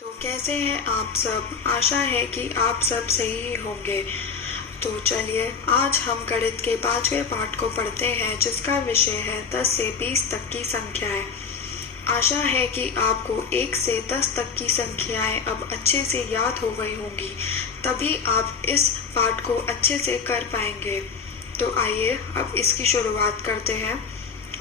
तो कैसे हैं आप सब। आशा है कि आप सब सही होंगे। तो चलिए आज हम गणित के 5वें पाठ को पढ़ते हैं, जिसका विषय है 10 से 20 तक की संख्याएं। आशा है कि आपको 1 से 10 तक की संख्याएं अब अच्छे से याद हो गई होंगी, तभी आप इस पाठ को अच्छे से कर पाएंगे। तो आइए अब इसकी शुरुआत करते हैं।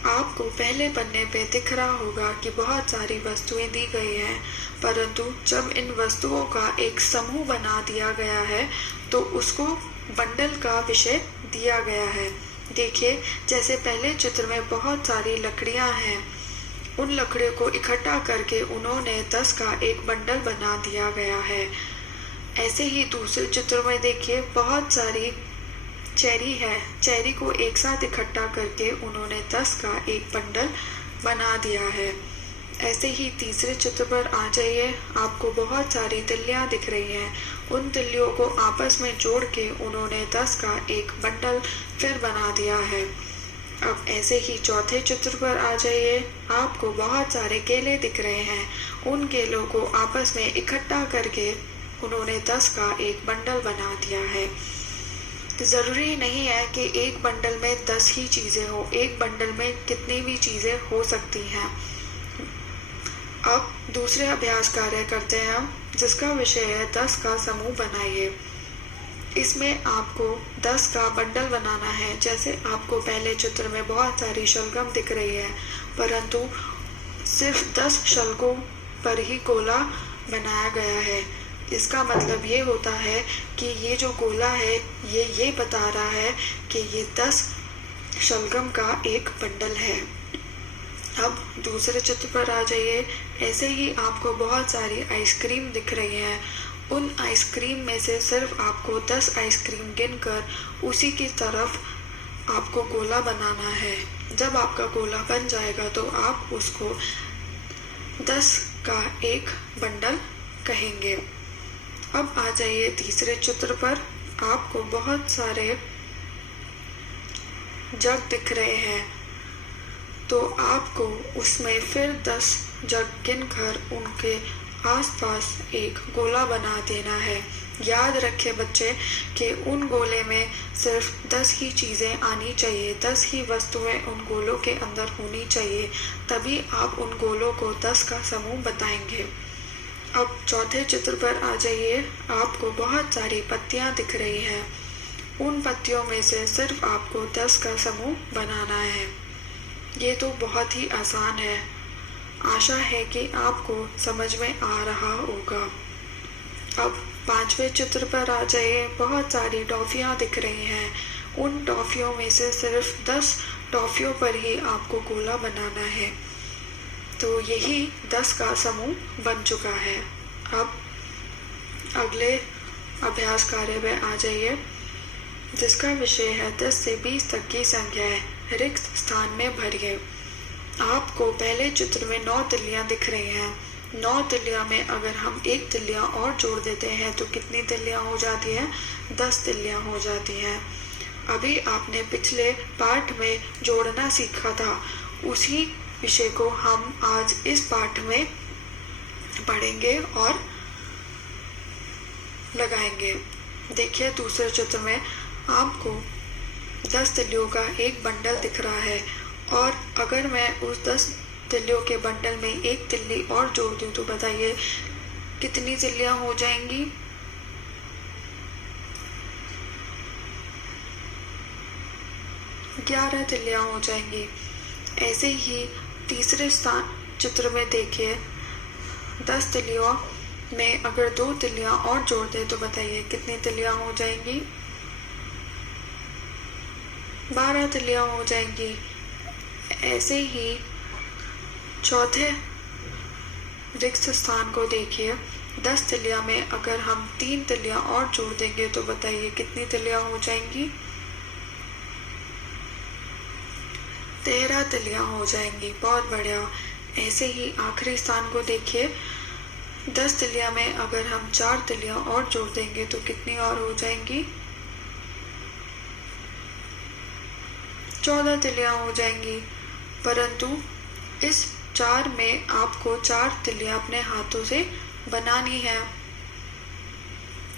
आपको पहले पन्ने पे दिख रहा होगा कि बहुत सारी वस्तुएं दी गई हैं, परंतु जब इन वस्तुओं का एक समूह बना दिया गया है तो उसको बंडल का विषय दिया गया है। देखिए, जैसे पहले चित्र में बहुत सारी लकड़ियां हैं, उन लकड़ियों को इकट्ठा करके उन्होंने 10 का एक बंडल बना दिया गया है। ऐसे ही दूसरे चित्र में देखिए, बहुत सारी चेरी है, चेरी को एक साथ इकट्ठा करके उन्होंने 10 का एक बंडल बना दिया है। ऐसे ही तीसरे चित्र पर आ जाइए, आपको बहुत सारी तिल्लियां दिख रही हैं, उन तिल्लियों को आपस में जोड़ के उन्होंने 10 का एक बंडल फिर बना दिया है। अब ऐसे ही चौथे चित्र पर आ जाइए, आपको बहुत सारे केले दिख रहे हैं, उन केलों को आपस में इकट्ठा करके उन्होंने 10 का एक बंडल बना दिया है। जरूरी नहीं है कि एक बंडल में 10 ही चीजें हो, एक बंडल में कितनी भी चीजें हो सकती हैं। अब दूसरे अभ्यास कार्य करते हैं हम, जिसका विषय है 10 का समूह बनाइए। इसमें आपको 10 का बंडल बनाना है। जैसे आपको पहले चित्र में बहुत सारी शलगम दिख रही है, परंतु सिर्फ 10 शलगों पर ही गोला बनाया गया है। इसका मतलब ये होता है कि ये जो गोला है ये बता रहा है कि ये 10 शलगम का एक बंडल है। अब दूसरे चित्र पर आ जाइए। ऐसे ही आपको बहुत सारी आइसक्रीम दिख रही है, उन आइसक्रीम में से सिर्फ आपको 10 आइसक्रीम गिनकर उसी की तरफ आपको गोला बनाना है। जब आपका गोला बन जाएगा तो आप उसको 10 का एक बंडल कहेंगे। अब आ जाइए तीसरे चित्र पर, आपको बहुत सारे जग दिख रहे हैं, तो आपको उसमें फिर 10 जग गिनकर उनके आसपास एक गोला बना देना है। याद रखें बच्चे कि उन गोले में सिर्फ 10 ही चीज़ें आनी चाहिए, 10 ही वस्तुएं उन गोलों के अंदर होनी चाहिए, तभी आप उन गोलों को 10 का समूह बताएंगे। अब चौथे चित्र पर आ जाइए, आपको बहुत सारी पत्तियां दिख रही हैं, उन पत्तियों में से सिर्फ आपको 10 का समूह बनाना है। ये तो बहुत ही आसान है। आशा है कि आपको समझ में आ रहा होगा। अब 5वें चित्र पर आ जाइए, बहुत सारी टॉफियां दिख रही हैं, उन टॉफियों में से सिर्फ 10 टॉफियों पर ही आपको गोला बनाना है। तो यही 10 का समूह बन चुका है। अब अगले अभ्यास कार्य में आ जाइए, जिसका विषय है 10 से 20 तक की संख्याएं रिक्त स्थान में भरिए। आपको पहले चित्र में 9 तिल्लियां दिख रही हैं। 9 तिल्लियां में अगर हम एक तिल्लियां और जोड़ देते हैं तो कितनी तिल्लियां हो जाती हैं? 10 तिल्लियां हो जाती हैं। अभी आपने पिछले पाठ में जोड़ना सीखा था, उसी विषय को हम आज इस पाठ में पढ़ेंगे और लगाएंगे। देखिए, दूसरे चित्र में आपको 10 तिल्लियों का एक बंडल दिख रहा है, और अगर मैं उस 10 तिल्लियों के बंडल में एक तिल्ली और जोड़ दूं तो बताइए कितनी तिल्लियां हो जाएंगी? 11 तिल्लियां हो जाएंगी। ऐसे ही तीसरे चित्र में देखिए, 10 तिल्लियों में अगर 2 तिल्लियां और जोड़ दें तो बताइए कितनी तिल्लियां हो जाएंगी? 12 तिल्लियां हो जाएंगी। ऐसे ही चौथे रिक्त स्थान को देखिए, 10 तिल्लियां में अगर हम 3 तिल्लियां और जोड़ देंगे तो बताइए कितनी तिल्लियां हो जाएंगी? 13 तिल्लियां हो जाएंगी। बहुत बढ़िया। ऐसे ही आखिरी स्थान को देखिए, 10 तिल्लियां में अगर हम 4 तिल्लियां और जोड़ देंगे तो कितनी और हो जाएंगी? 14 तिल्लियां हो जाएंगी। परंतु इस 4 में आपको 4 तिल्लियां अपने हाथों से बनानी है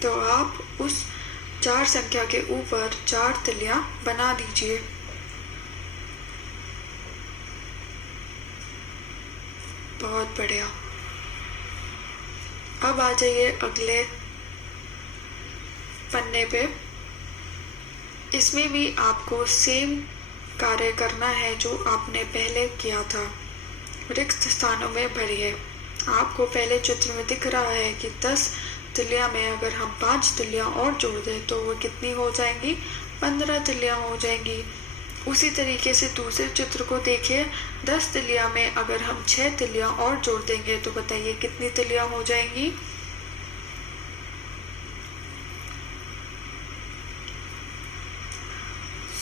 तो आप उस 4 संख्या के ऊपर 4 तिलियां बना दीजिए। बहुत बढ़िया। अब आ जाइए अगले पन्ने पे। इसमें भी आपको सेम कार्य करना है जो आपने पहले किया था। रिक्त स्थानों में भरिए। आपको पहले चित्र में दिख रहा है कि 10 तिलियां में अगर हम 5 तिलियां और जोड़ दें तो वो कितनी हो जाएंगी? 15 तिलियां हो जाएंगी। उसी तरीके से दूसरे चित्र को देखिए। 10 तिलियां में अगर हम 6 तिलियां और जोड़ देंगे तो बताइए कितनी तिलियां हो जाएंगी?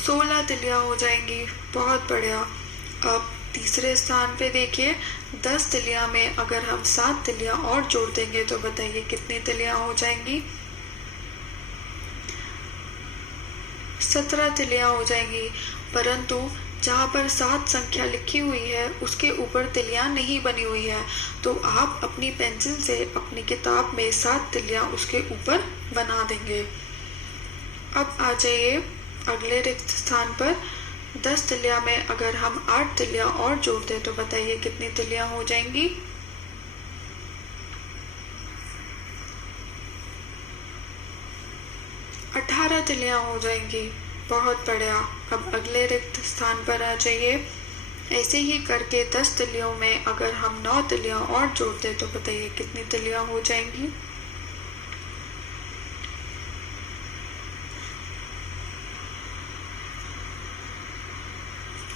16 तिलियां हो जाएंगी। बहुत बढ़िया। अब तीसरे स्थान पे देखिए। 10 तिलियां में अगर हम 7 तिलियां और जोड़ देंगे तो बताइए कितनी तिलियां हो जाएंगी? 17 तिलियां हो जाएंगी। परंतु जहाँ पर 7 संख्या लिखी हुई है उसके ऊपर तिलियां नहीं बनी हुई है, तो आप अपनी पेंसिल से अपनी किताब में 7 तिलियां उसके ऊपर बना देंगे। अब आ जाइए अगले रिक्त स्थान पर। 10 तिलियां में अगर हम 8 तिलियां और जोड़ दें तो बताइए कितनी तिलियां हो जाएंगी? 18 तिलियां हो जाएंगी। बहुत बढ़िया। अब अगले रिक्त स्थान पर आ जाइए। ऐसे ही करके 10 तिलियों में अगर हम 9 तिलियां और जोड़ दें तो बताइए कितनी तिलियां हो जाएंगी?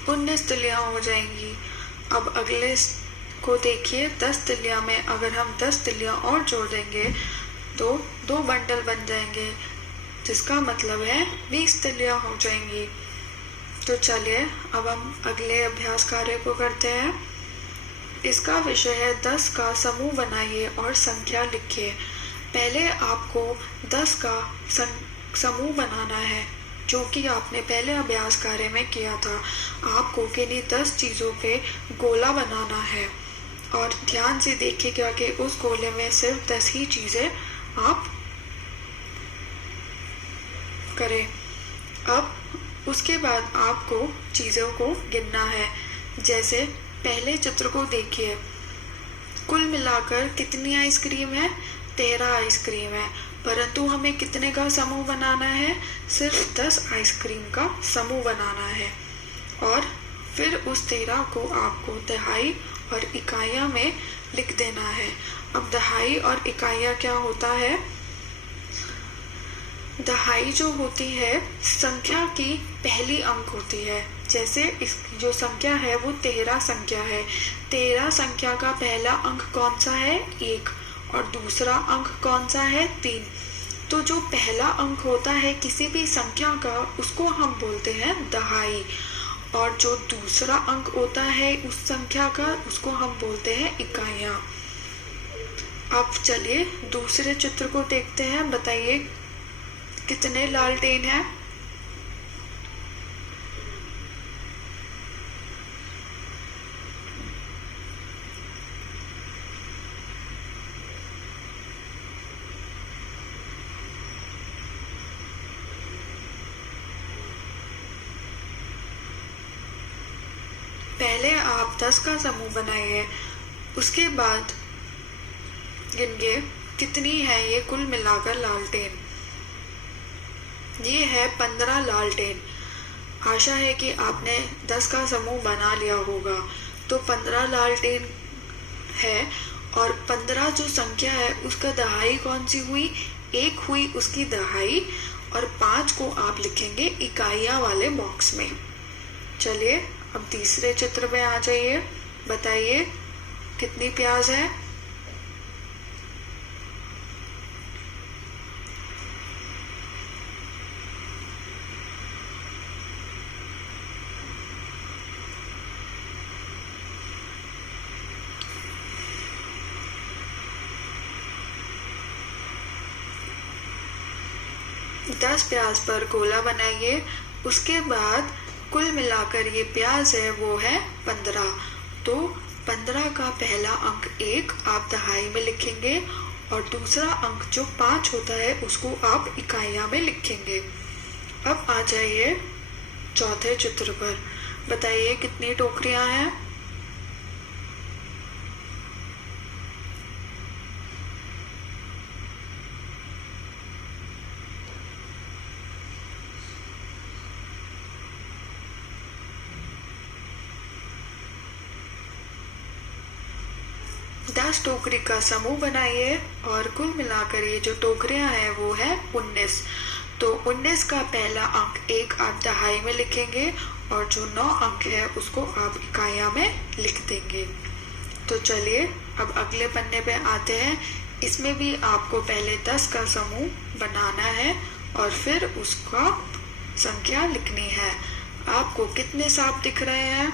19 तिलियां हो जाएंगी। अब अगले को देखिए। 10 तिलियां में अगर हम 10 तिलियां और जोड़ देंगे तो 2 बंडल बन जाएंगे, जिसका मतलब है 20 तिलियां हो जाएंगी। तो चलिए अब हम अगले अभ्यास कार्य को करते हैं। इसका विषय है 10 का समूह बनाइए और संख्या लिखिए। पहले आपको 10 का समूह बनाना है, जो कि आपने पहले अभ्यास कार्य में किया था। आपको किन्हीं 10 चीज़ों पे गोला बनाना है और ध्यान से देखिएगा कि उस गोले में सिर्फ 10 ही चीज़ें आप करें। अब उसके बाद आपको चीज़ों को गिनना है। जैसे पहले चित्र को देखिए। कुल मिलाकर कितनी आइसक्रीम है? 13 आइसक्रीम है। परंतु हमें कितने का समूह बनाना है? सिर्फ 10 आइसक्रीम का समूह बनाना है। और फिर उस 13 को आपको दहाई और इकाइयाँ में लिख देना है। अब दहाई और इकाइयाँ क्या होता है? दहाई जो होती है संख्या की पहली अंक होती है। जैसे इसकी जो संख्या है वो 13 संख्या है। 13 संख्या का पहला अंक कौन सा है? 1। और दूसरा अंक कौन सा है? 3। तो जो पहला अंक होता है किसी भी संख्या का उसको हम बोलते हैं दहाई, और जो दूसरा अंक होता है उस संख्या का उसको हम बोलते हैं इकाइयाँ। अब चलिए दूसरे चित्र को देखते हैं। बताइए कितने लालटेन हैं? पहले आप 10 का समूह बनाइए, उसके बाद गिनिए कितनी है ये कुल मिलाकर लालटेन। ये है 15 लालटेन। आशा है कि आपने 10 का समूह बना लिया होगा। तो 15 लालटेन है और 15 जो संख्या है उसका दहाई कौन सी हुई? 1 हुई उसकी दहाई, और 5 को आप लिखेंगे इकाइयाँ वाले बॉक्स में। चलिए अब तीसरे चित्र में आ जाइए। बताइए कितनी प्याज है? दस प्याज पर गोला बनाइए। उसके बाद कुल मिलाकर ये प्याज है वो है 15। तो 15 का पहला अंक 1 आप दहाई में लिखेंगे और दूसरा अंक जो 5 होता है उसको आप इकाइयां में लिखेंगे। अब आ जाइए चौथे चित्र पर। बताइए कितनी टोकरियां हैं? 10 टोकरी का समूह बनाइए और कुल मिलाकर ये जो टोकरियां हैं वो है 19। तो 19 का पहला अंक 1 आप दहाई में लिखेंगे और जो 9 अंक है उसको आप इकाइयां में लिख देंगे। तो चलिए अब अगले पन्ने पे आते हैं। इसमें भी आपको पहले 10 का समूह बनाना है और फिर उसका संख्या लिखनी है। आपको कितने सांप दिख रहे हैं?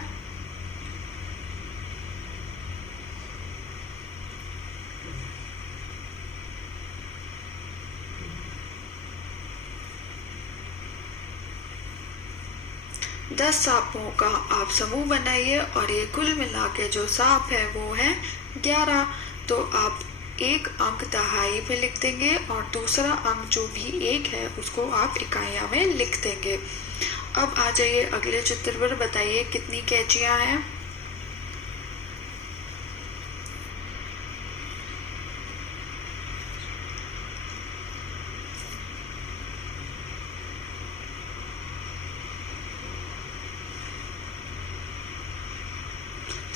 दस सांपों का आप समूह बनाइए और ये कुल मिला के जो सांप है वो है 11। तो आप एक अंक दहाई में लिख देंगे और दूसरा अंक जो भी 1 है उसको आप इकाइयां में लिख देंगे। अब आ जाइए अगले चित्र पर। बताइए कितनी कैंचियां हैं?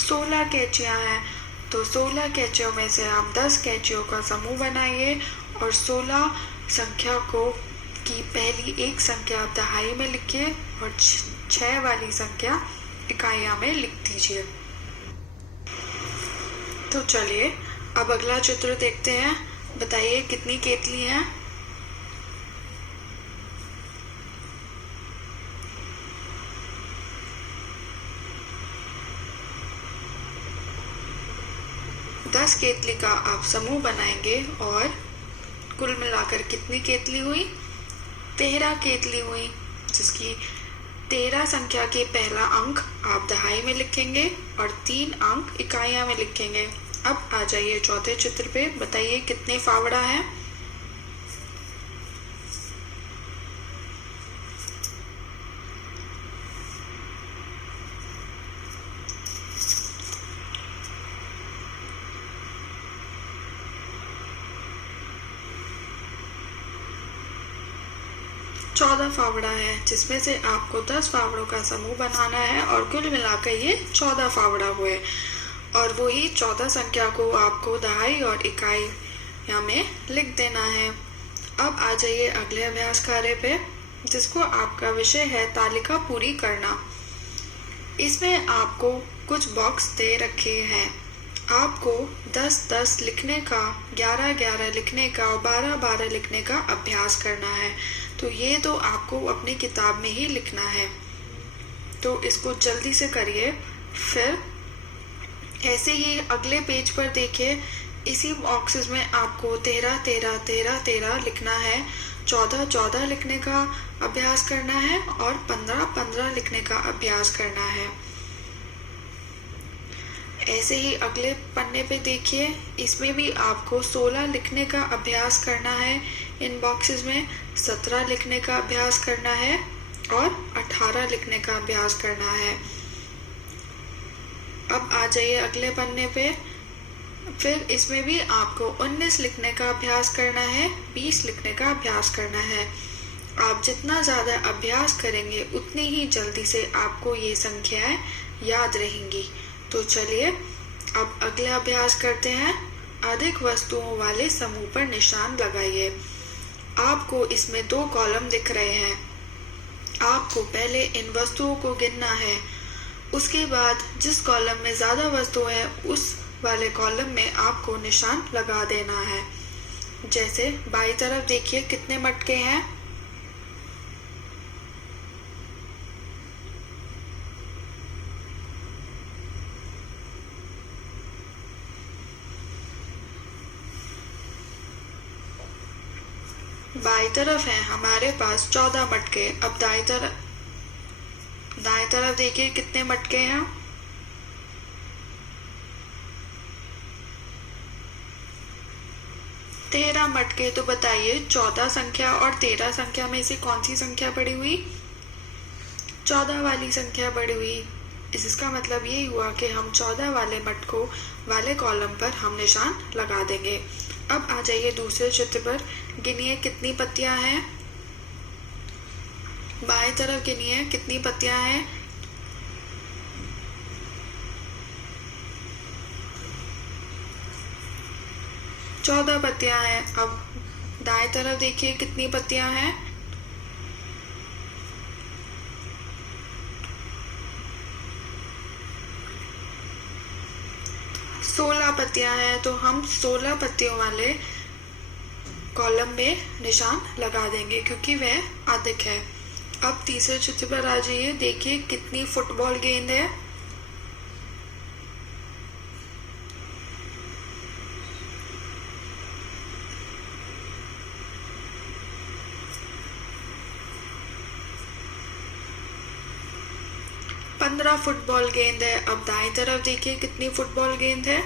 16 कैंचियां हैं। तो 16 कैंचियों में से आप 10 कैंचियों का समूह बनाइए और 16 संख्या को की पहली एक संख्या आप दहाई में लिखिए और 6 वाली संख्या इकाइयां में लिख दीजिए। तो चलिए अब अगला चित्र देखते हैं। बताइए कितनी केतली हैं? 10 केतली का आप समूह बनाएंगे और कुल मिलाकर कितनी केतली हुई? 13 केतली हुई, जिसकी 13 संख्या के पहला अंक आप दहाई में लिखेंगे और 3 अंक इकाइयां में लिखेंगे। अब आ जाइए चौथे चित्र पे। बताइए कितने फावड़ा हैं? 14 फावड़ा है, जिसमें से आपको 10 फावड़ों का समूह बनाना है और कुल मिलाकर ये 14 फावड़ा हुए। और वही 14 संख्या को आपको दहाई और इकाई में लिख देना है। अब आ जाइए अगले अभ्यास कार्य पे, जिसको आपका विषय है तालिका पूरी करना। इसमें आपको कुछ बॉक्स दे रखे हैं। आपको 10-10 लिखने का, 11-11 लिखने का और 12-12 लिखने का अभ्यास करना है। तो ये तो आपको अपनी किताब में ही लिखना है, तो इसको जल्दी से करिए। फिर ऐसे ही अगले पेज पर देखिए, इसी बॉक्सेस में आपको 13-13-13-13 लिखना है, 14-14 लिखने का अभ्यास करना है और 15-15 लिखने का अभ्यास करना है। ऐसे ही अगले पन्ने पे देखिए, इसमें भी आपको 16 लिखने का अभ्यास करना है। इन बॉक्सेस में 17 लिखने का अभ्यास करना है और 18 लिखने का अभ्यास करना है। अब आ जाइए अगले पन्ने पे। फिर इसमें भी आपको 19 लिखने का अभ्यास करना है, 20 लिखने का अभ्यास करना है। आप जितना ज़्यादा अभ्यास करेंगे उतनी ही जल्दी से आपको ये संख्याएं याद रहेंगी। तो चलिए अब अगला अभ्यास करते हैं। अधिक वस्तुओं वाले समूह पर निशान लगाइए। आपको इसमें 2 कॉलम दिख रहे हैं। आपको पहले इन वस्तुओं को गिनना है। उसके बाद जिस कॉलम में ज़्यादा वस्तुएं हैं उस वाले कॉलम में आपको निशान लगा देना है। जैसे बाईं तरफ देखिए कितने मटके हैं। बाईं तरफ है हमारे पास 14 मटके। अब दाईं तरफ देखिए कितने मटके हैं। 13 मटके, तो बताइए 14 संख्या और 13 संख्या में से कौन सी संख्या बड़ी हुई? 14 वाली संख्या बड़ी हुई। इसका मतलब यही हुआ कि हम 14 वाले मटकों वाले कॉलम पर हम निशान लगा देंगे। अब आ जाइए दूसरे चित्र पर, गिनिए कितनी पत्तियां हैं। बाएं तरफ गिनिए कितनी पत्तियां हैं। 14 पत्तियां हैं। अब दाएं तरफ देखिए कितनी पत्तियां हैं। 16 पत्तियां हैं। तो हम 16 पत्तियों वाले कॉलम में निशान लगा देंगे क्योंकि वह अधिक है। अब तीसरे चित्र पर आ जाइए, देखिए कितनी फुटबॉल गेंद है। पंद्रह फुटबॉल गेंद है। अब दाएं तरफ देखिए कितनी फुटबॉल गेंद है।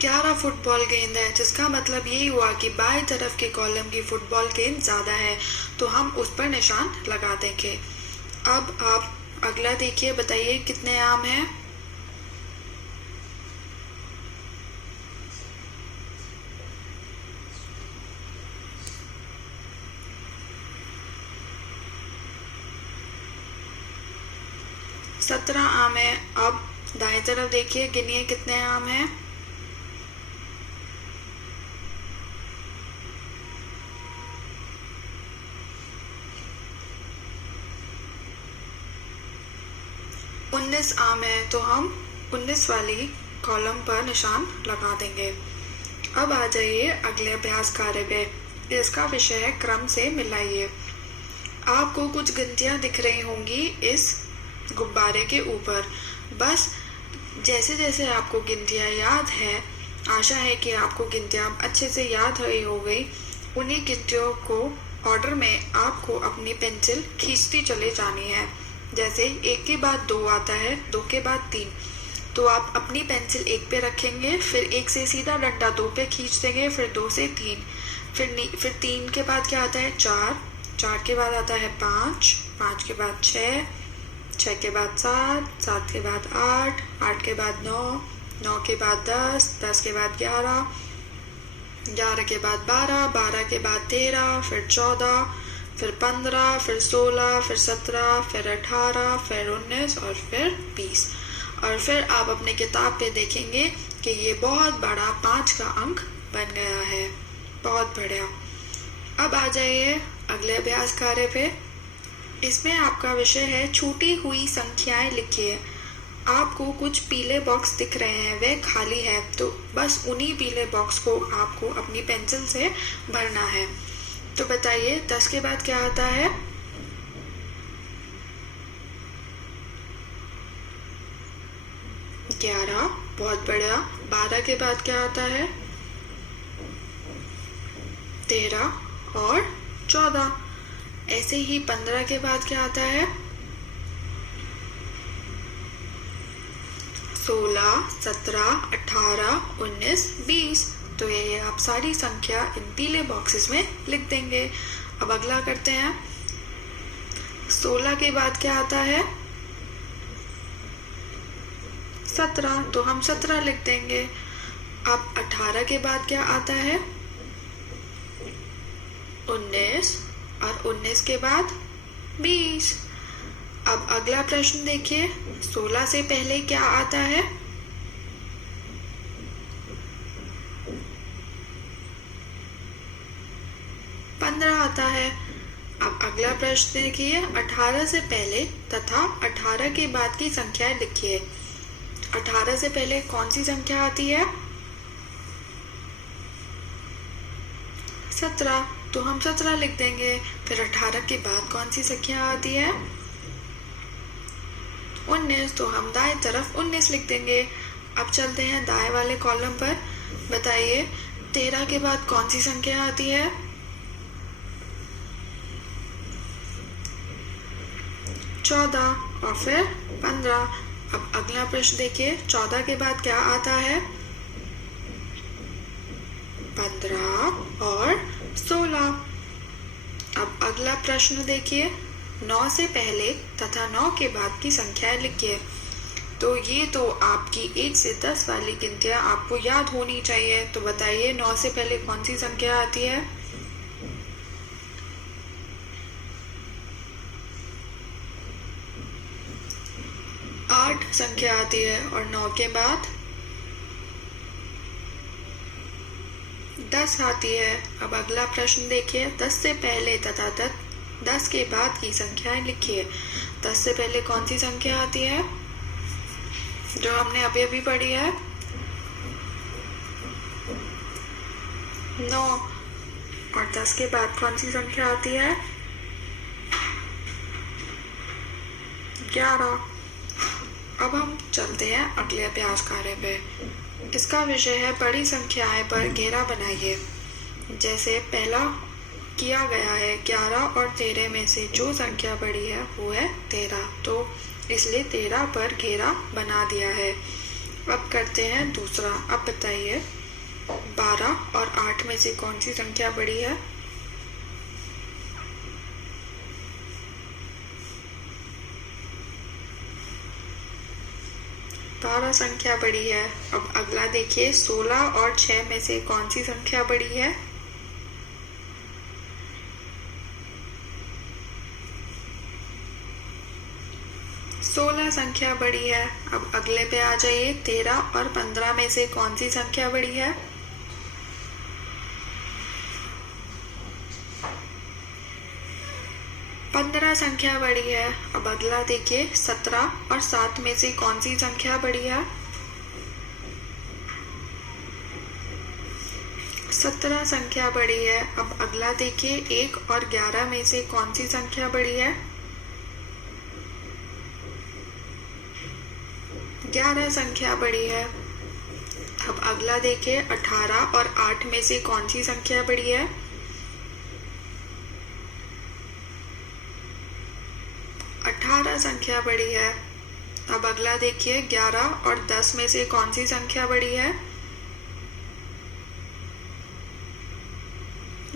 11 फुटबॉल गेंद है, जिसका मतलब यही हुआ कि बाएं तरफ के कॉलम की फुटबॉल गेंद ज्यादा है, तो हम उस पर निशान लगा देंगे। अब आप अगला देखिए, बताइए कितने आम हैं। सत्रह आम है। अब दाएं तरफ देखिए, गिनिए कितने आम हैं। उन्नीस आम है, तो हम 19 वाली कॉलम पर निशान लगा देंगे। अब आ जाइए अगले अभ्यास कार्य पे। इसका विषय है क्रम से मिलाइए। आपको कुछ गिनतियां दिख रही होंगी इस गुब्बारे के ऊपर। बस जैसे जैसे आपको गिनतियां याद है, आशा है कि आपको गिनतियां अच्छे से याद रही हो गई। उन्हीं गिनतियों को ऑर्डर में आपको अपनी पेंसिल खींचती चले जानी है। जैसे एक के बाद दो आता है, दो के बाद तीन, तो आप अपनी पेंसिल एक पे रखेंगे, फिर एक से सीधा डंडा दो पे खींच देंगे, फिर दो से तीन, फिर तीन के बाद क्या आता है चार, चार के बाद आता है पाँच, पाँच के बाद छः, छः के बाद सात, सात के बाद आठ, आठ के बाद नौ, नौ के बाद दस, दस के बाद ग्यारह, ग्यारह के बाद बारह, बारह के बाद तेरह, फिर चौदह, फिर 15, फिर 16, फिर 17, फिर 18, फिर 19 और फिर 20। और फिर आप अपने किताब पे देखेंगे कि ये बहुत बड़ा 5 का अंक बन गया है। बहुत बढ़िया। अब आ जाइए अगले अभ्यास कार्य पे। इसमें आपका विषय है छूटी हुई संख्याएं लिखिए। आपको कुछ पीले बॉक्स दिख रहे हैं, वे खाली है, तो बस उन्हीं पीले बॉक्स को आपको अपनी पेंसिल से भरना है। तो बताइए 10 के बाद क्या आता है। ग्यारह, बहुत बढ़िया। 12 के बाद क्या आता है। 13 और 14। ऐसे ही 15 के बाद क्या आता है। 16, 17, 18, 19, 20। तो ये आप सारी संख्या इन पीले बॉक्सेस में लिख देंगे। अब अगला करते हैं। 16 के बाद क्या आता है। 17, तो हम 17 लिख देंगे। अब 18 के बाद क्या आता है। 19, और 19 के बाद 20। अब अगला प्रश्न देखिए, 16 से पहले क्या आता है। 15 आता है। अब अगला प्रश्न देखिए, 18 से पहले तथा 18 के बाद की संख्याएं लिखिए। 18 से पहले कौन सी संख्या आती है। 17, तो हम 17 लिख देंगे। फिर 18 के बाद कौन सी संख्या आती है। 19, तो हम दाएं तरफ 19 लिख देंगे। अब चलते हैं दाएं वाले कॉलम पर। बताइए 13 के बाद कौन सी संख्या आती है। 14, और फिर 15, अब अगला प्रश्न देखिए, 14 के बाद क्या आता है? 15 और 16। अब अगला प्रश्न देखिए, 9 से पहले तथा 9 के बाद की संख्याएं लिखिए। तो ये तो आपकी 1 से 10 वाली गिनतियां आपको याद होनी चाहिए। तो बताइए 9 से पहले कौन सी संख्या आती है? 8 संख्या आती है। और 9 के बाद 10 आती है। अब अगला प्रश्न देखिए, 10 से पहले तथा 10 के बाद की संख्याएं लिखिए। 10 से पहले कौन सी संख्या आती है जो हमने अभी अभी पढ़ी है? 9। और 10 के बाद कौन सी संख्या आती है? 11। अब हम चलते हैं अगले अभ्यास कार्य पे। इसका विषय है बड़ी संख्याएं पर घेरा बनाइए। जैसे पहला किया गया है, 11 और 13 में से जो संख्या बड़ी है वो है 13, तो इसलिए 13 पर घेरा बना दिया है। अब करते हैं दूसरा। अब बताइए 12 और 8 में से कौन सी संख्या बड़ी है? 12 संख्या बड़ी है। अब अगला देखिए, 16 और 6 में से कौन सी संख्या बड़ी है? 16 संख्या बड़ी है। अब अगले पे आ जाइए, 13 और 15 में से कौन सी संख्या बड़ी है? 15 संख्या बड़ी है। अब अगला देखिए, 17 और 7 में से कौन सी संख्या बड़ी है? 17 संख्या बड़ी है। अब अगला देखिए, 1 और 11 में से कौन सी संख्या बड़ी है? 11 संख्या बड़ी है। अब अगला देखिए, 18 और 8 में से कौन सी संख्या बड़ी है? 18 संख्या बड़ी है। अब अगला देखिए, 11 और 10 में से कौन सी संख्या बड़ी है?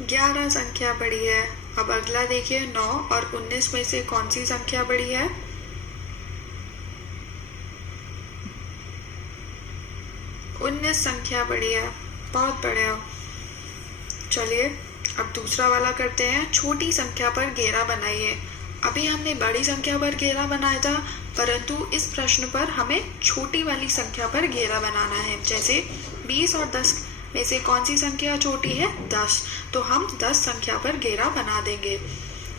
11 संख्या बड़ी है। अब अगला देखिए, 9 और 19 में से कौन सी संख्या बड़ी है? 19 संख्या बड़ी है। बहुत बढ़िया। चलिए अब दूसरा वाला करते हैं, छोटी संख्या पर घेरा बनाइए। अभी हमने बड़ी संख्या पर घेरा बनाया था, परंतु इस प्रश्न पर हमें छोटी वाली संख्या पर घेरा बनाना है। जैसे 20 और 10 में से कौन सी संख्या छोटी है? 10, तो हम 10 संख्या पर घेरा बना देंगे।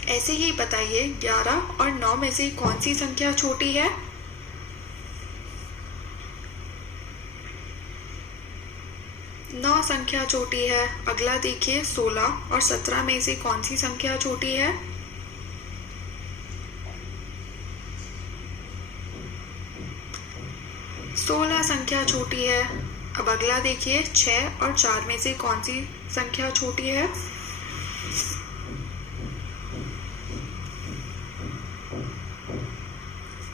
ऐसे ही बताइए 11 और 9 में से कौन सी संख्या छोटी है? 9 संख्या छोटी है। अगला देखिए, 16 और 17 में से कौन सी संख्या छोटी है? 16 संख्या छोटी है। अब अगला देखिए, 6 और 4 में से कौन सी संख्या छोटी है?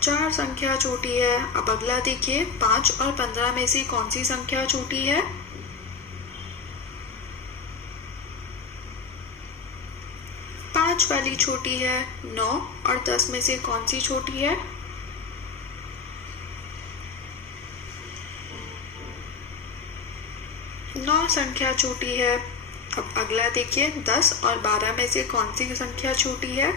4 संख्या छोटी है। अब अगला देखिए, 5 और 15 में से कौन सी संख्या छोटी है? 5 वाली छोटी है। 9 और 10 में से कौन सी छोटी है? 9 संख्या छोटी है। अब अगला देखिए, 10 और 12 में से कौन सी संख्या छोटी है?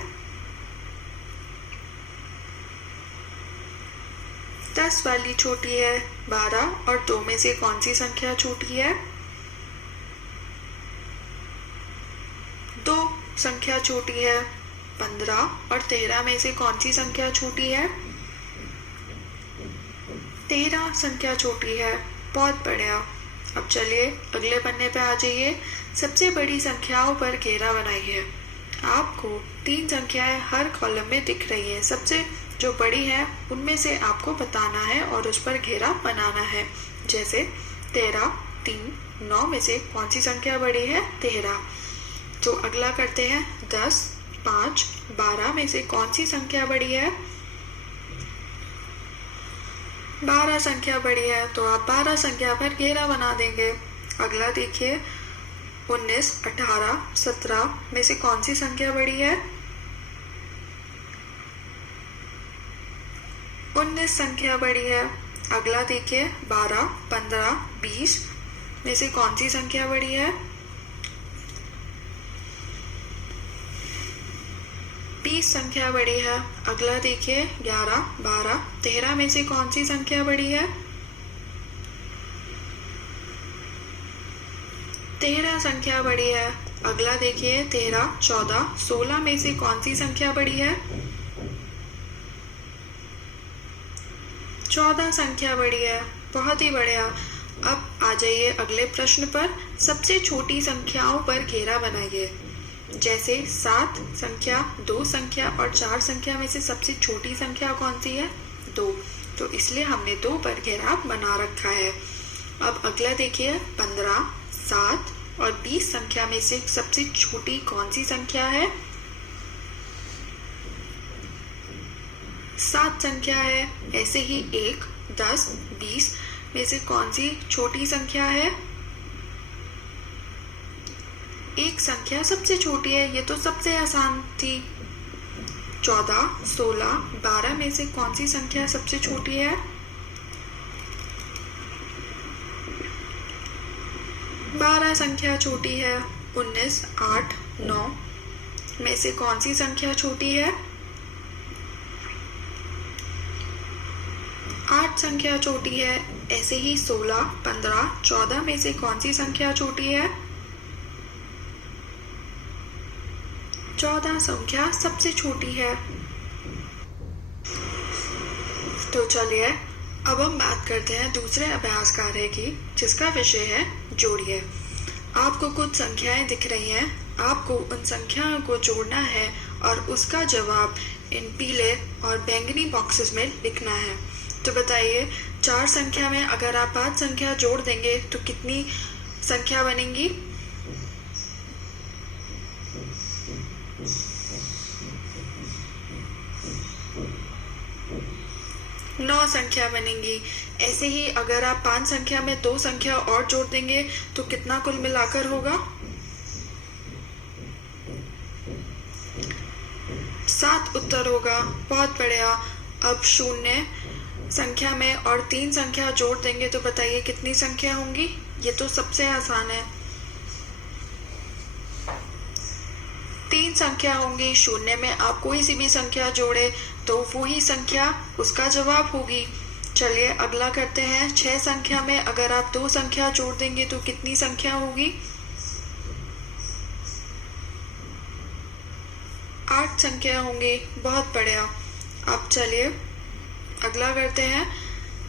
10 वाली छोटी है। 12 और 2 में से कौन सी संख्या छोटी है? 2 संख्या छोटी है। 15 और 13 में से कौन सी संख्या छोटी है? 13 संख्या छोटी है। बहुत बढ़िया। अब चलिए अगले पन्ने पे आ जाइए। सबसे बड़ी संख्याओं पर घेरा बनाइए। आपको 3 संख्याएं हर कॉलम में दिख रही है। सबसे जो बड़ी है उनमें से आपको बताना है और उस पर घेरा बनाना है। जैसे 13, 3, 9 में से कौन सी संख्या बड़ी है? 13। तो अगला करते हैं 10, 5, 12 में से कौन सी संख्या बड़ी है? 12 संख्या बड़ी है तो आप 12 संख्या पर घेरा बना देंगे। अगला देखिए 19, 18, 17 में से कौन सी संख्या बड़ी है? 19 संख्या बड़ी है। अगला देखिए 12, 15, 20 में से कौन सी संख्या बड़ी है? 20 संख्या बड़ी है। अगला देखिए 11, 12, 13 में से कौन सी संख्या बड़ी है? 13 संख्या बड़ी है। अगला देखिए 13, 14, 16 में से कौन सी संख्या बड़ी है? 14 संख्या बड़ी है। बहुत ही बढ़िया। अब आ जाइए अगले प्रश्न पर। सबसे छोटी संख्याओं पर घेरा बनाइए। जैसे 7 संख्या, 2 संख्या और 4 संख्या में से सबसे छोटी संख्या कौन सी है? 2। तो इसलिए हमने 2 पर घेरा बना रखा है। अब अगला देखिए 15, 7 और 20 संख्या में से सबसे छोटी कौन सी संख्या है? 7 संख्या है। ऐसे ही 1, 10, 20 में से कौन सी छोटी संख्या है? 1 संख्या सबसे छोटी है। ये तो सबसे आसान थी। 14, 16, 12 में से कौन सी संख्या सबसे छोटी है? 12 संख्या छोटी है। 19, 8, 9 में से कौन सी संख्या छोटी है? 8 संख्या छोटी है। ऐसे ही 16, 15, 14 में से कौन सी संख्या छोटी है? 14 संख्या सबसे छोटी है। तो चलिए अब हम बात करते हैं दूसरे अभ्यास कार्य की, जिसका विषय है जोड़िए। आपको कुछ संख्याएं दिख रही हैं। आपको उन संख्याओं को जोड़ना है और उसका जवाब इन पीले और बैंगनी बॉक्सेस में लिखना है। तो बताइए 4 संख्या में अगर आप 5 संख्या जोड़ देंगे तो कितनी संख्या बनेंगी? 9 संख्या बनेंगी। ऐसे ही अगर आप 5 संख्या में 2 संख्या और जोड़ देंगे तो कितना कुल मिलाकर होगा? 7 उत्तर होगा। बहुत बढ़िया। अब 0 संख्या में और 3 संख्या जोड़ देंगे तो बताइए कितनी संख्या होंगी? ये तो सबसे आसान है। 3 संख्या होंगी। 0 में आप कोई सी भी संख्या जोड़े तो वो ही संख्या उसका जवाब होगी। चलिए अगला करते हैं। 6 संख्या में अगर आप 2 संख्या जोड़ देंगे तो कितनी संख्या होगी? 8 संख्या होंगी। बहुत बढ़िया। अब चलिए अगला करते हैं।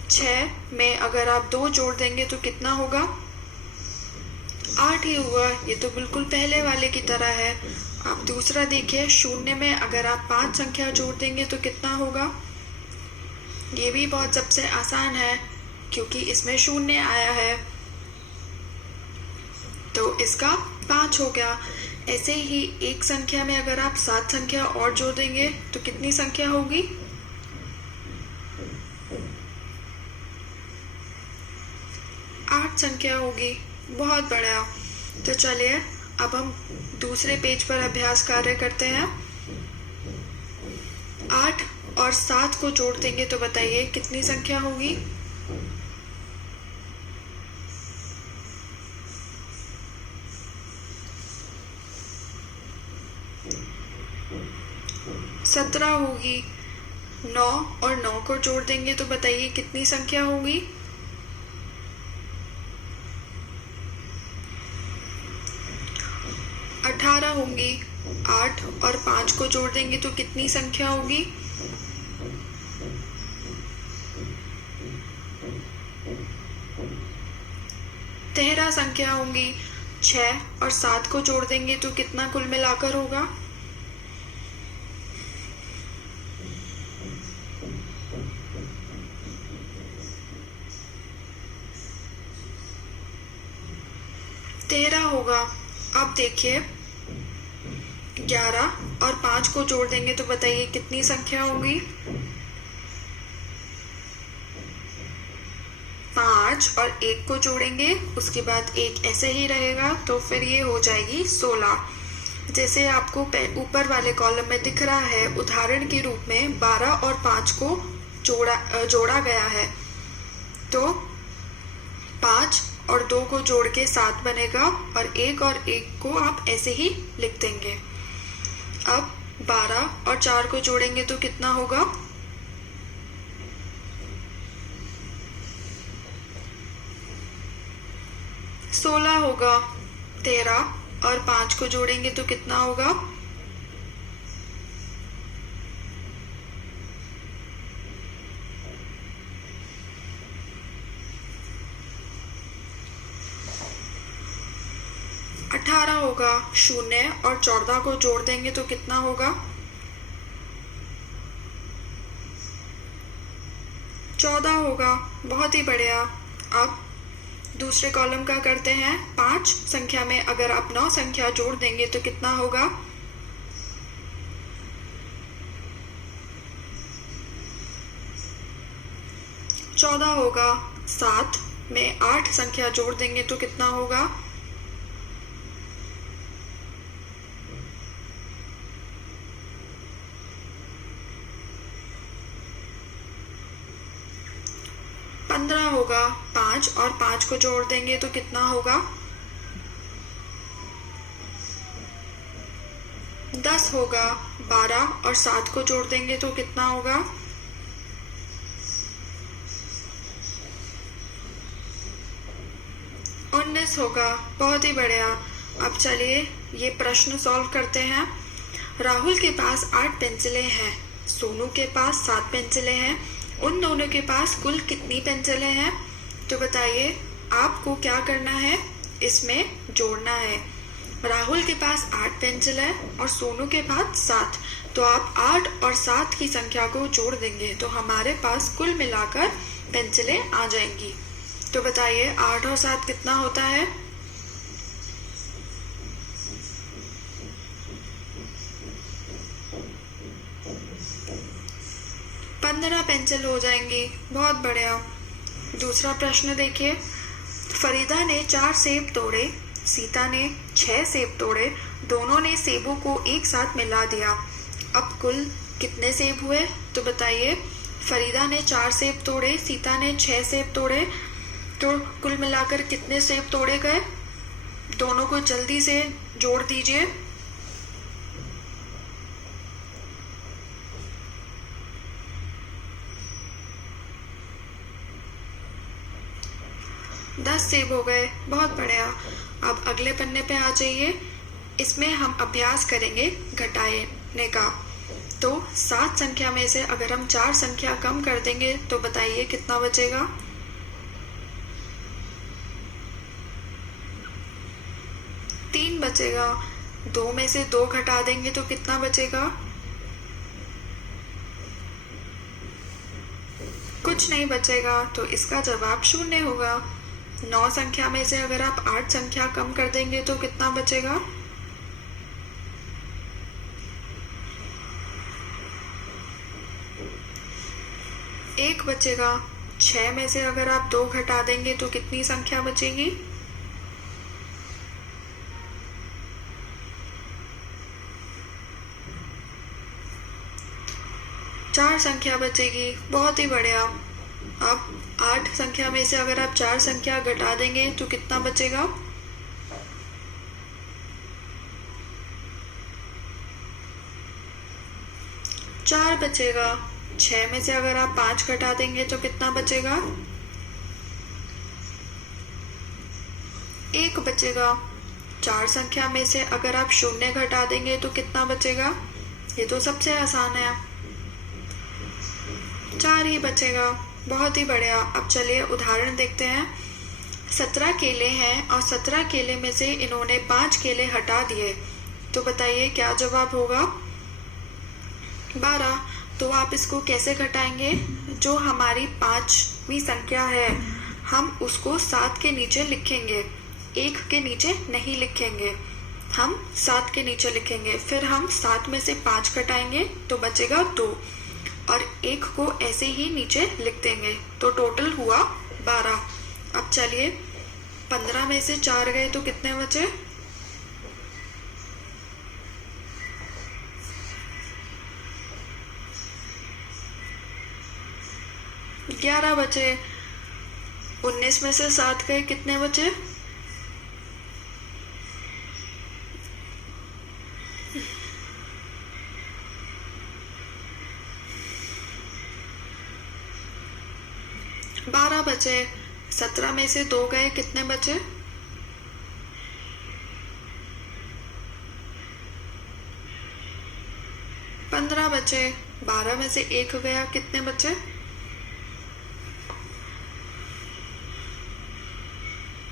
6 में अगर आप 2 जोड़ देंगे तो कितना होगा? 8 ही होगा। ये तो बिल्कुल पहले वाले की तरह है। आप दूसरा देखिए। 0 में अगर आप 5 संख्या जोड़ देंगे तो कितना होगा? ये भी बहुत सबसे आसान है क्योंकि इसमें 0 आया है तो इसका 5 हो गया। ऐसे ही एक संख्या में अगर आप 7 संख्या और जोड़ देंगे तो कितनी संख्या होगी? 8 संख्या होगी। बहुत बढ़िया। तो चलिए अब हम दूसरे पेज पर अभ्यास कार्य करते हैं। 8 और 7 को जोड़ देंगे तो बताइए कितनी संख्या होगी? 17 होगी। 9 और 9 को जोड़ देंगे तो बताइए कितनी संख्या होगी? 18 होंगी। 8 और 5 को जोड़ देंगे तो कितनी संख्या होगी? 13 संख्या होंगी। 6 और 7 को जोड़ देंगे तो कितना कुल मिलाकर होगा? 13 होगा। अब देखिए 11 और 5 को जोड़ देंगे तो बताइए कितनी संख्या होगी? 5 और 1 को जोड़ेंगे, उसके बाद 1 ऐसे ही रहेगा, तो फिर ये हो जाएगी 16। जैसे आपको ऊपर वाले कॉलम में दिख रहा है, उदाहरण के रूप में 12 और 5 को जोड़ा गया है, तो 5 और 2 को जोड़ के 7 बनेगा, और 1 को आप ऐसे ही लिख देंगे। अब 12 और 4 को जोड़ेंगे तो कितना होगा? 16 होगा। 13 और 5 को जोड़ेंगे तो कितना होगा? 18 होगा। 0 और 14 को जोड़ देंगे तो कितना होगा? 14 होगा। बहुत ही बढ़िया। अब दूसरे कॉलम का करते हैं। 5 संख्या में अगर आप 9 संख्या जोड़ देंगे तो कितना होगा? 14 होगा। 7 में 8 संख्या जोड़ देंगे तो कितना होगा? 15 होगा। 5 और 5 को जोड़ देंगे तो कितना होगा? 10 होगा। 12 और 7 को जोड़ देंगे तो कितना होगा? 19 होगा। बहुत ही बढ़िया। अब चलिए ये प्रश्न सॉल्व करते हैं। राहुल के पास 8 पेंसिलें हैं, सोनू के पास 7 पेंसिलें हैं, उन दोनों के पास कुल कितनी पेंसिलें हैं? तो बताइए आपको क्या करना है, इसमें जोड़ना है। राहुल के पास 8 पेंसिल है और सोनू के पास 7, तो आप 8 और 7 की संख्या को जोड़ देंगे तो हमारे पास कुल मिलाकर पेंसिलें आ जाएंगी। तो बताइए 8 और 7 कितना होता है? 15 पेंसिल हो जाएंगी। बहुत बढ़िया। दूसरा प्रश्न देखिए। फरीदा ने 4 सेब तोड़े, सीता ने 6 सेब तोड़े, दोनों ने सेबों को एक साथ मिला दिया। अब कुल कितने सेब हुए? तो बताइए फरीदा ने 4 सेब तोड़े, सीता ने 6 सेब तोड़े, तो कुल मिलाकर कितने सेब तोड़े गए? दोनों को जल्दी से जोड़ दीजिए। 10 सेब हो गए। बहुत बढ़िया। अब अगले पन्ने पे आ जाइए। इसमें हम अभ्यास करेंगे घटाने का। तो 7 संख्या में से अगर हम 4 संख्या कम कर देंगे तो बताइए कितना बचेगा? 3 बचेगा। 2 में से 2 घटा देंगे तो कितना बचेगा? कुछ नहीं बचेगा, तो इसका जवाब 0 होगा। 9 संख्या में से अगर आप 8 संख्या कम कर देंगे तो कितना बचेगा? 1 बचेगा। 6 में से अगर आप 2 घटा देंगे तो कितनी संख्या बचेगी? 4 संख्या बचेगी। बहुत ही बढ़िया। अब 8 संख्या में से अगर आप 4 संख्या घटा देंगे तो कितना बचेगा? 4 बचेगा। 6 में से अगर आप 5 घटा देंगे तो कितना बचेगा? 1 बचेगा। 4 संख्या में से अगर आप 0 घटा देंगे तो कितना बचेगा? ये तो सबसे आसान है। 4 ही बचेगा। बहुत ही बढ़िया। अब चलिए उदाहरण देखते हैं। 17 केले हैं और 17 केले में से इन्होंने 5 केले हटा दिए, तो बताइए क्या जवाब होगा? 12। तो आप इसको कैसे घटाएंगे? जो हमारी 5वीं संख्या है हम उसको 7 के नीचे लिखेंगे, 1 के नीचे नहीं लिखेंगे, हम 7 के नीचे लिखेंगे। फिर हम 7 में से 5 घटाएंगे तो बचेगा 2 और 1 को ऐसे ही नीचे लिख देंगे, तो टोटल हुआ 12। अब चलिए 15 में से 4 गए तो कितने बचे? 11 बचे। 19 में से 7 गए कितने बचे? 12 बचे। 17 में से 2 गए कितने बचे? 15 बचे। 12 में से 1 गया कितने बचे?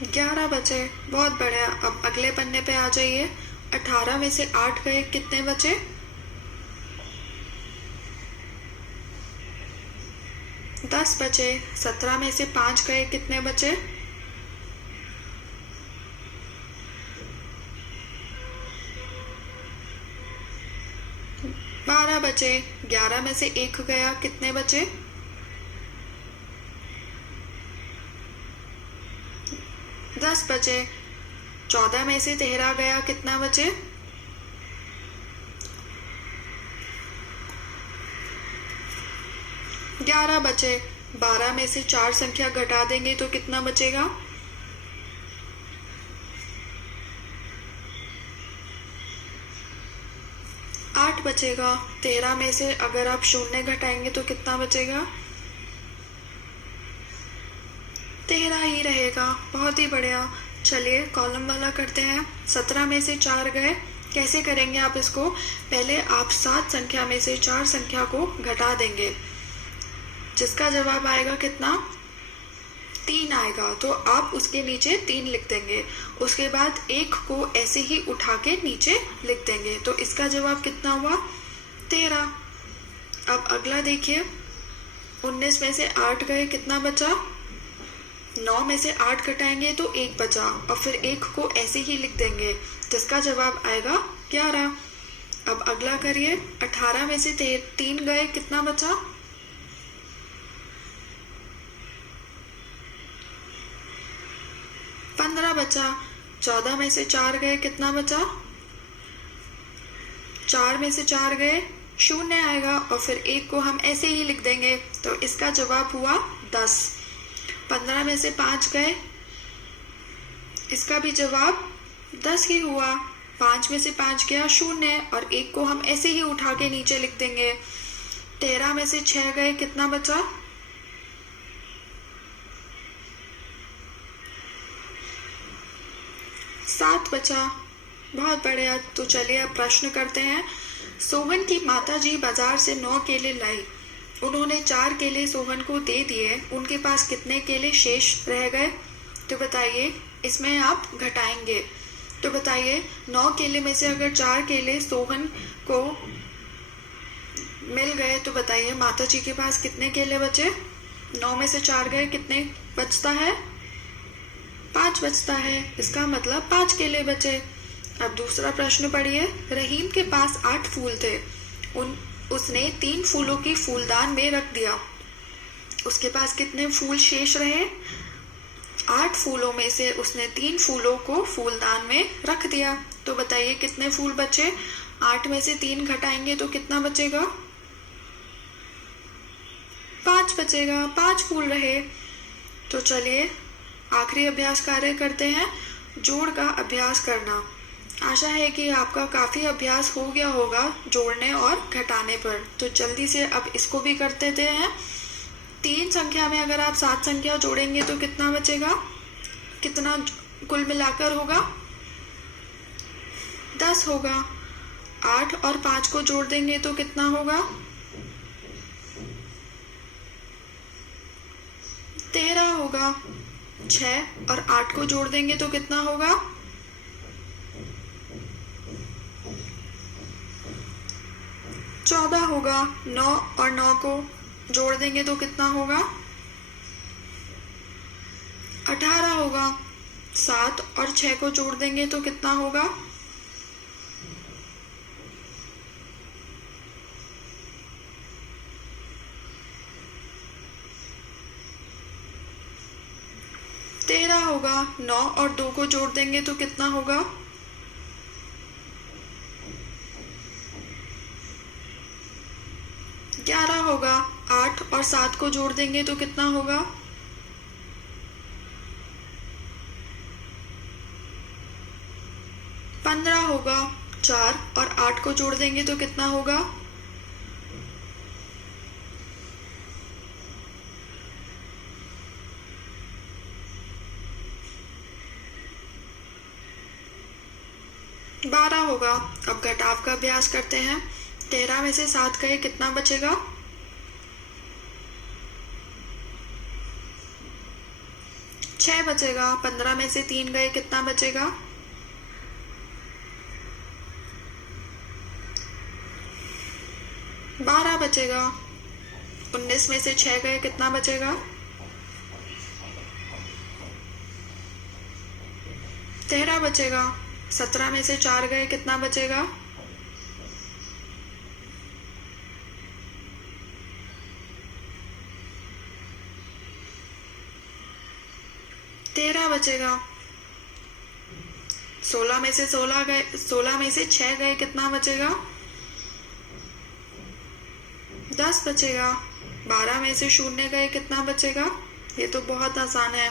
11 बचे। बहुत बढ़िया। अब अगले पन्ने पे आ जाइए। 18 में से 8 गए कितने बचे? 10 बचे। 17 में से 5 गए कितने बचे? 12 बचे। 11 में से 1 गया कितने बचे? 10 बचे। 14 में से 13 गया कितना बचे? 11 बचे। 12 में से 4 संख्या घटा देंगे तो कितना बचेगा? 8 बचेगा। 13 में से अगर आप 0 घटाएंगे तो कितना बचेगा? 13 ही रहेगा। बहुत ही बढ़िया। चलिए कॉलम वाला करते हैं। 17 में से 4 गए। कैसे करेंगे आप इसको? पहले आप 7 संख्या में से 4 संख्या को घटा देंगे, जिसका जवाब आएगा कितना? 3 आएगा। तो आप उसके नीचे 3 लिख देंगे। उसके बाद 1 को ऐसे ही उठा के नीचे लिख देंगे। तो इसका जवाब कितना हुआ? 13। अब अगला देखिए। 19 में से 8 गए कितना बचा? 9 में से 8 घटाएंगे तो 1 बचा और फिर 1 को ऐसे ही लिख देंगे, जिसका जवाब आएगा 11। अब अगला करिए। 18 में से 3 गए कितना बचा? 15 बचा। 14 में से 4 गए कितना बचा? 4 में से 4 गए 0 आएगा और फिर 1 को हम ऐसे ही लिख देंगे। तो इसका जवाब हुआ 10। 15 में से 5 गए, इसका भी जवाब 10 ही हुआ। 5 में से 5 गया 0 और 1 को हम ऐसे ही उठा के नीचे लिख देंगे। 13 में से 6 गए कितना बचा? 7 बचा। बहुत बढ़िया। तो चलिए अब प्रश्न करते हैं। सोहन की माताजी बाजार से 9 केले लाई। उन्होंने 4 केले सोहन को दे दिए। उनके पास कितने केले शेष रह गए? तो बताइए, इसमें आप घटाएंगे। तो बताइए 9 केले में से अगर 4 केले सोहन को मिल गए तो बताइए माताजी के पास कितने केले बचे? 9 में से 4 गए कितने बचता है? 5 बचता है। इसका मतलब 5 केले बचे। अब दूसरा प्रश्न पढ़िए। रहीम के पास 8 फूल थे। उसने 3 फूलों की फूलदान में रख दिया। उसके पास कितने फूल शेष रहे? 8 फूलों में से उसने 3 फूलों को फूलदान में रख दिया। तो बताइए कितने फूल बचे? 8 में से 3 घटाएंगे तो कितना बचेगा? 5 बचेगा। 5 फूल रहे। तो चलिए आखिरी अभ्यास कार्य करते हैं, जोड़ का अभ्यास करना। आशा है कि आपका काफी अभ्यास हो गया होगा जोड़ने और घटाने पर। तो जल्दी से अब इसको भी कर देते हैं। 3 संख्या में अगर आप 7 संख्या जोड़ेंगे तो कितना बचेगा? कितना कुल मिलाकर होगा? 10 होगा। 8 और 5 को जोड़ देंगे तो कितना होगा? 13 होगा। 6 और 8 को जोड़ देंगे तो कितना होगा? 14 होगा। 9 और 9 को जोड़ देंगे तो कितना होगा? 18 होगा। 7 और 6 को जोड़ देंगे तो कितना होगा? 19 13 होगा। 9 और 2 को जोड़ देंगे तो कितना होगा? 11 होगा। 8 और 7 को जोड़ देंगे तो कितना होगा? 15 होगा। 4 और 8 को जोड़ देंगे तो कितना होगा? 12 होगा। अब घटाव का अभ्यास करते हैं। 13 में से 7 गए, कितना बचेगा? 6 बचेगा। 15 में से 3 गए, कितना बचेगा? 12 बचेगा। 19 में से 6 गए, कितना बचेगा? 13 बचेगा। 17 में से 4 गए, कितना बचेगा? 13 बचेगा। 16 में से 6 गए, कितना बचेगा? 10 बचेगा। 12 में से 0 गए, कितना बचेगा? ये तो बहुत आसान है,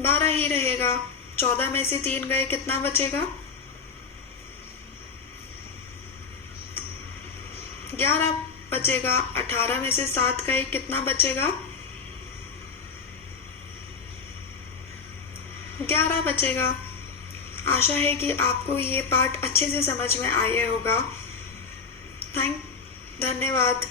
12 ही रहेगा। 14 में से 3 गए, कितना बचेगा? 11 बचेगा। 18 में से 7 गए, कितना बचेगा? 11 बचेगा। आशा है कि आपको ये पाठ अच्छे से समझ में आया होगा। धन्यवाद।